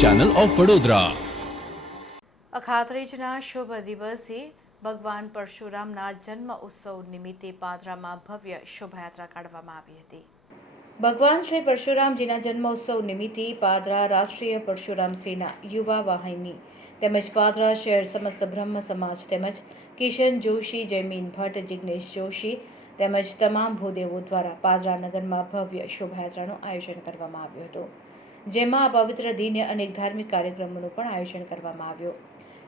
Channel of Vadodara અખાત્રીજના શુભ દિવસે ભગવાન પરશુરામના જન્મ ઉત્સવ નિમિત્તે પાદરામાં ભવ્ય શોભાયાત્રા કાઢવામાં આવી હતી. ભગવાન શ્રી પરશુરામજીના જન્મોત્સવ નિમિત્તે પાદરા રાષ્ટ્રીય પરશુરામ સેના યુવા વાહિની તેમજ પાદરા શહેર સમસ્ત બ્રહ્મ સમાજ તેમજ કિશન જોશી, જયમીન ભટ્ટ, જિગ્નેશ જોશી તેમજ તમામ ભૂદેવો દ્વારા પાદરા નગરમાં ભવ્ય શોભાયાત્રાનું આયોજન કરવામાં આવ્યું હતું. જેમાં આ પવિત્ર દિને અનેક ધાર્મિક કાર્યક્રમોનું પણ આયોજન કરવામાં આવ્યું.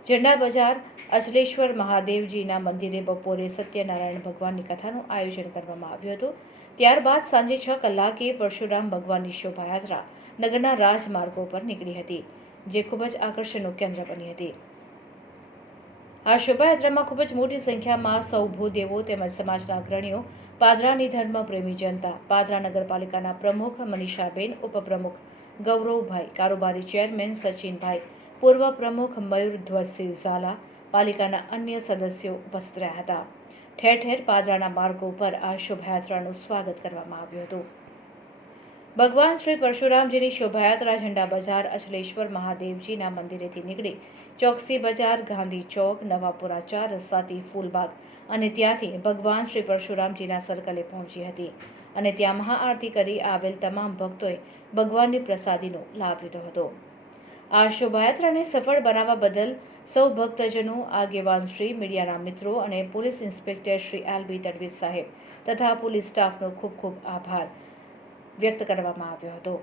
ઝંડા બજાર, અચલેશ્વર મહાદેવજીના મંદિરે બપોરે સત્યનારાયણ ભગવાનની કથાનું આયોજન કરવામાં આવ્યું હતું. ત્યારબાદ સાંજે છ કલાકે પરશુરામ ભગવાનની શોભાયાત્રા નગરના રાજમાર્ગો પર નીકળી હતી, જે ખૂબ જ આકર્ષણનું કેન્દ્ર બની હતી. આ શોભાયાત્રામાં ખૂબ જ મોટી સંખ્યામાં સૌ ભૂદેવો તેમજ સમાજના અગ્રણીઓ, પાદરાની ધર્મપ્રેમી જનતા, પાદરા નગરપાલિકાના પ્રમુખ મનીષાબેન, ઉપપ્રમુખ ગૌરવભાઈ કારોબારી ચેરમેન સચિનભાઈ, પૂર્વ પ્રમુખ મયુર ધ્વજસિંહ ઝાલા, પાલિકાના અન્ય સદસ્યો ઉપસ્થિત રહ્યા હતા. ઠેર ઠેર પાદરાના માર્ગો પર આ શોભાયાત્રાનું સ્વાગત કરવામાં આવ્યું હતું. ભગવાન શ્રી પરશુરામજીની શોભાયાત્રા ઝંડા બજાર અચલેશ્વર મહાદેવજીના મંદિરેથી નીકળી. ચોકસી બજાર, ગાંધી ચોક, નવાપુરા ચાર રસ્તાથી ફૂલબાગ અને ત્યાંથી ભગવાન શ્રી પરશુરામજીના સર્કલે પહોંચી હતી અને ત્યાં મહાઆરતી કરી આવેલ તમામ ભક્તોએ ભગવાનની પ્રસાદીનો લાભ લીધો હતો. આ શોભાયાત્રાને સફળ બનાવવા બદલ સૌ ભક્તજનો, આગેવાન શ્રી, મીડિયાના મિત્રો અને police inspector Shri L B Tadvi સાહેબ તથા પોલીસ સ્ટાફનો ખૂબ ખૂબ આભાર. વ્યક્ત કરવામાં આવ્યો હતો.